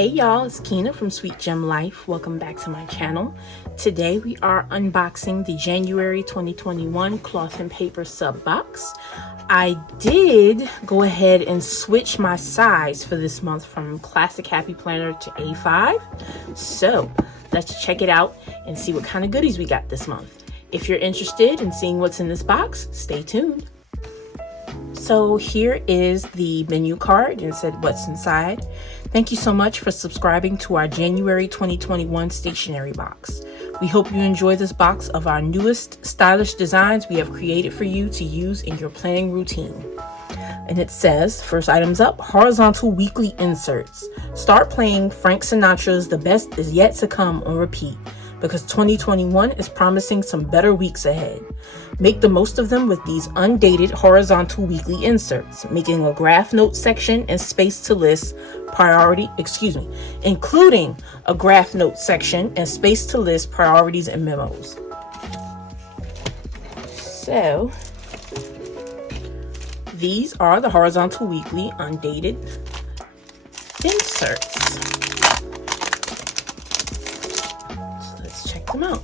Hey y'all, it's Kina from SweetGemLife. Welcome back to my channel. Today we are unboxing the January 2021 cloth and paper sub box. I did go ahead and switch my size for this month from Classic Happy Planner to A5. So let's check it out and see what kind of goodies we got this month. If you're interested in seeing what's in this box, stay tuned. So here is the menu card, and it said what's inside. Thank you so much for subscribing to our January 2021 stationery box. We hope you enjoy this box of our newest stylish designs we have created for you to use in your planning routine. And it says, first items up, horizontal weekly inserts. Start playing Frank Sinatra's The Best Is Yet to Come on repeat, because 2021 is promising some better weeks ahead. Make the most of them with these undated horizontal weekly inserts, making a graph note section and space to list including a graph note section and space to list priorities and memos. So these are the horizontal weekly undated inserts. So let's check them out.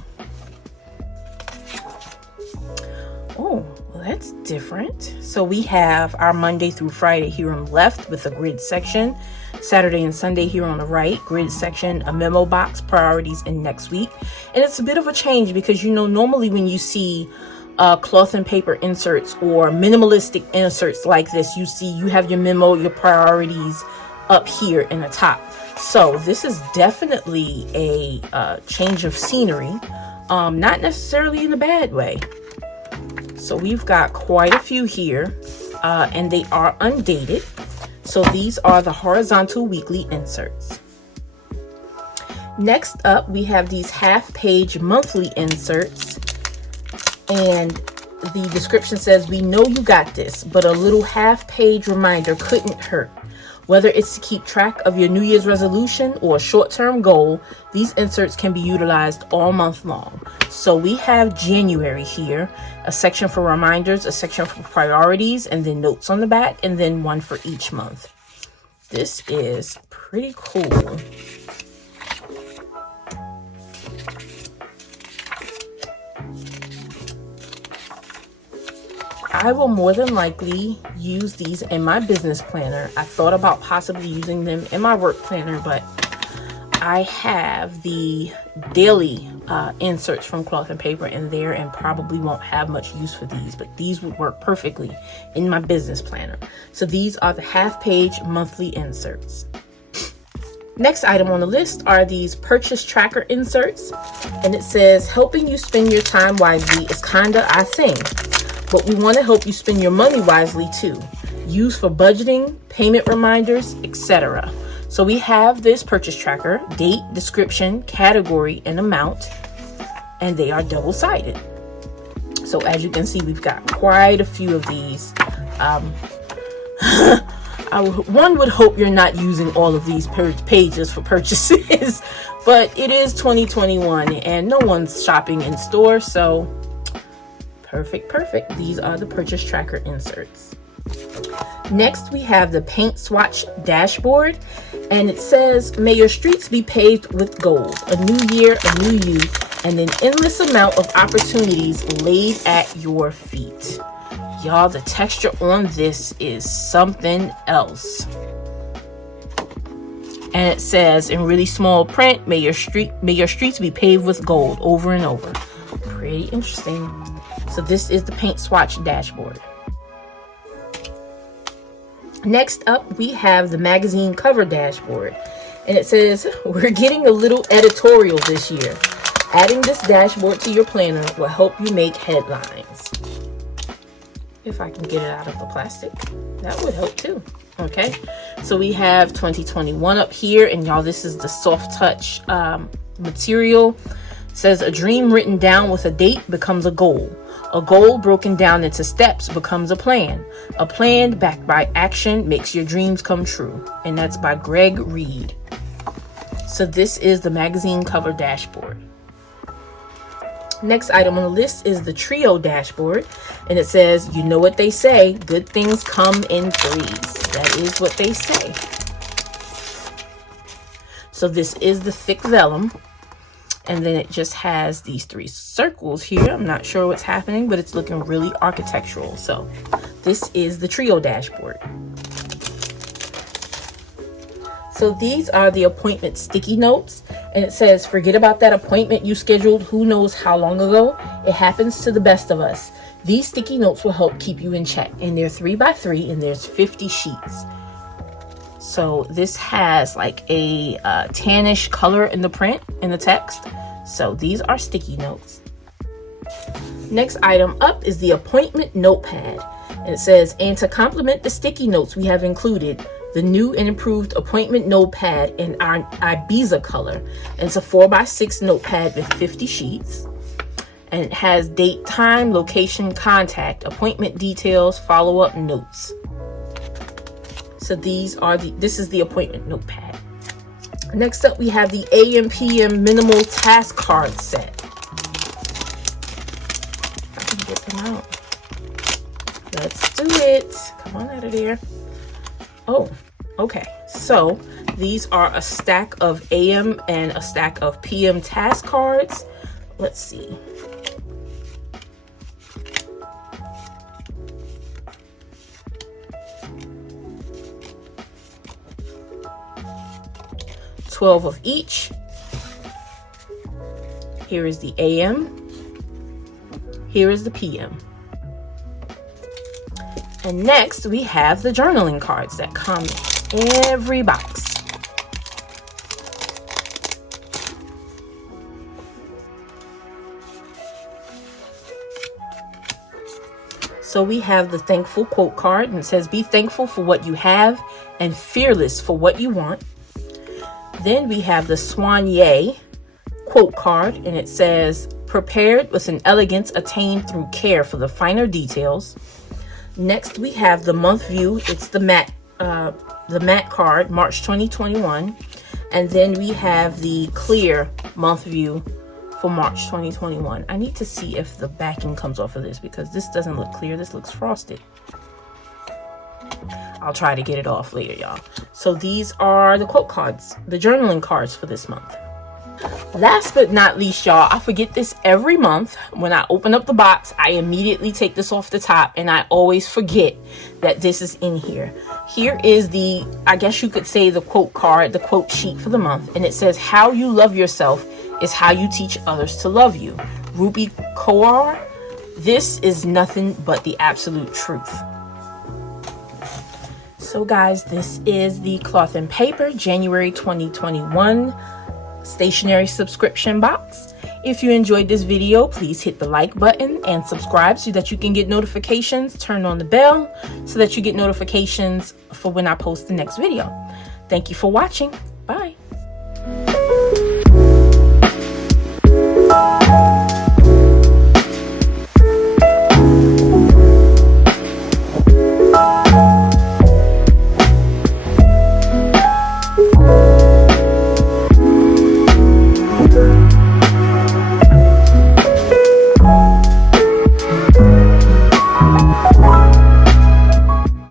Oh, well, that's different. So we have our Monday through Friday here on the left with a grid section, Saturday and Sunday here on the right, grid section, a memo box, priorities, and next week. And it's a bit of a change because, you know, normally when you see cloth and paper inserts or minimalistic inserts like this, you have your memo, your priorities up here in the top. So this is definitely a change of scenery, not necessarily in a bad way. So we've got quite a few here, and they are undated. So these are the horizontal weekly inserts. Next up, we have these half-page monthly inserts. And the description says, we know you got this, but a little half-page reminder couldn't hurt. Whether it's to keep track of your New Year's resolution or a short-term goal, these inserts can be utilized all month long. So we have January here, a section for reminders, a section for priorities, and then notes on the back, and then one for each month. This is pretty cool. I will more than likely use these in my business planner. I thought about possibly using them in my work planner, but I have the daily inserts from cloth and paper in there and probably won't have much use for these, but these would work perfectly in my business planner. So these are the half-page monthly inserts. Next item on the list are these purchase tracker inserts, and it says helping you spend your time wisely is kinda our thing, but we want to help you spend your money wisely too. Use for budgeting, payment reminders, etc. So we have this purchase tracker, date, description, category, and amount, and they are double-sided. So as you can see, we've got quite a few of these. One would hope you're not using all of these pages for purchases, but it is 2021 and no one's shopping in store, so perfect. These are the purchase tracker inserts. Next, we have the paint swatch dashboard, and it says, may your streets be paved with gold, a new year, a new you, and an endless amount of opportunities laid at your feet. Y'all, the texture on this is something else. And it says in really small print, may your streets be paved with gold, over and over. Pretty interesting. So this is the paint swatch dashboard. Next up, we have the magazine cover dashboard, and it says, we're getting a little editorial this year. Adding this dashboard to your planner will help you make headlines. If I can get it out of the plastic, that would help too. Okay, so we have 2021 up here, and y'all, this is the soft touch material. It says, a dream written down with a date becomes a goal. A goal broken down into steps becomes a plan. A plan backed by action makes your dreams come true. And that's by Greg Reed. So this is the magazine cover dashboard. Next item on the list is the trio dashboard. And it says, you know what they say, good things come in threes. That is what they say. So this is the thick vellum. And then it just has these 3 circles here. I'm not sure what's happening, but it's looking really architectural. So this is the trio dashboard. So these are the appointment sticky notes. And it says, forget about that appointment you scheduled who knows how long ago. It happens to the best of us. These sticky notes will help keep you in check. And they're 3 by 3 and there's 50 sheets. So this has like a tannish color in the print, in the text. So these are sticky notes. Next item up is the appointment notepad. And it says, and to complement the sticky notes, we have included the new and improved appointment notepad in our Ibiza color. And it's a 4 by 6 notepad with 50 sheets. And it has date, time, location, contact, appointment details, follow-up notes. So this is the appointment notepad. Next up, we have the AM/PM minimal task card set. I can get them out. Let's do it. Come on out of there. Oh, okay. So these are a stack of AM and a stack of PM task cards. Let's see. $12 of each. Here is the AM. Here is the PM. And next we have the journaling cards that come in every box. So we have the thankful quote card, and it says, be thankful for what you have and fearless for what you want. Then we have the Soigné quote card, and it says, prepared with an elegance attained through care for the finer details. Next, we have the month view. It's the matte card, March 2021. And then we have the clear month view for March 2021. I need to see if the backing comes off of this because this doesn't look clear. This looks frosted. I'll try to get it off later, y'all. So these are the quote cards, the journaling cards for this month. Last but not least, y'all, I forget this every month. When I open up the box, I immediately take this off the top and I always forget that this is in here. Here is the, I guess you could say, the quote card, the quote sheet for the month. And it says, how you love yourself is how you teach others to love you. Rupi Kaur, this is nothing but the absolute truth. So guys, this is the Cloth and Paper January 2021 stationery subscription box. If you enjoyed this video, please hit the like button and subscribe so that you can get notifications. Turn on the bell so that you get notifications for when I post the next video. Thank you for watching. Bye.